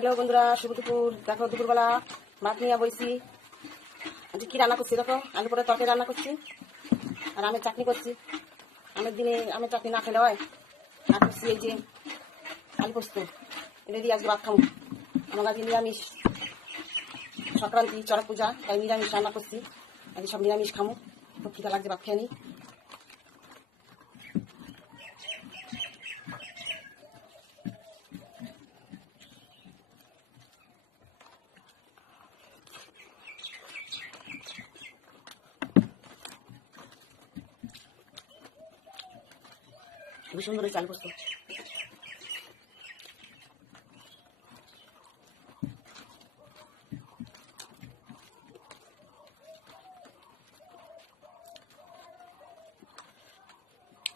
Hello বন্ধুরা, শুভ দুপুর। দেখো দুপুরবেলা ভাত নিয়ে বইছি। আজকে কি রান্না করছি দেখো, আলু পরে তরকারি রান্না করছি আর আমের চাটনি করছি। আমের দিনে আমের চাটনি না খেলে হয়। আর করছি এই যে আলু পোস্ত, এটা দিয়ে আজকে ভাত খাবো। আমার আজকে নিরামিষ, সংক্রান্তি, চড়ক পূজা, তাই নিরামিষ রান্না করছি। আজকে সব নিরামিষ খামো। খুব খিদা লাগছে, ভাত খেয়ে নিই। খুবই সুন্দর হয়েছে আলু পোস্ত।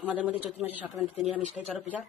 আমাদের মধ্যে চৈত্র মাসে সংক্রান্তিতে নিরামিষ খাই, চড়ক পূজা।